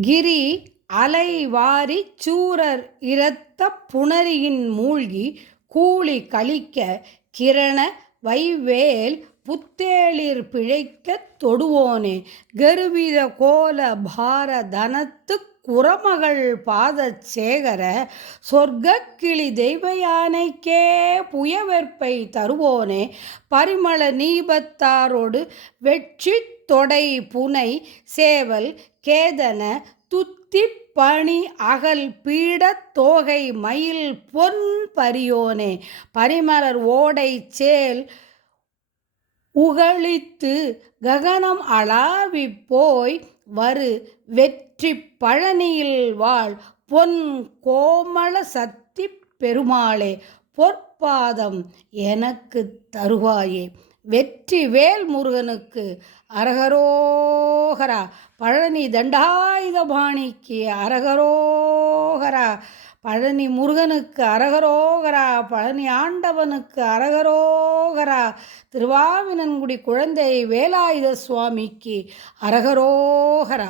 கிரி அலைவாரிச் சூரர் இரத்த புணரியின் மூழ்கி கூலி கழிக்க கிரண வைவேல் புத்தேளிர் பிழைக்கத் தொடுவோனே கருவித கோல பார தனத்துக் குறமகள் பாதச் சேகர சொர்க்கக் கிளி தெய்வயானைக்கே புயவெற்பை தருவோனே பரிமள நீபத்தாரொடு வெற்றித் தொடை புனை சேவல் கேதன துத்திப் பணி அகல் பீடத் தோகை மயில் பொன் பரியோனே பரிமலர் ஓடைச் சேல் உகளித்து ககனம் அளாவிப் போய் வரு வெற்றிப் பழனியில் வாழ் பொன் கோமள சத்திப் பெருமாளே பொற்பாதம் எனக்குத் தருவாயே. வெற்றி வேல் முருகனுக்கு அரகரோகரா. பழனி தண்டாயுதபாணிக்கு அரகரோகரா. பழனி முருகனுக்கு அரகரோகரா. பழனி ஆண்டவனுக்கு அரகரோகரா. திருவாவினன்குடி குழந்தை வேலாயுத சுவாமிக்கு அரகரோகரா.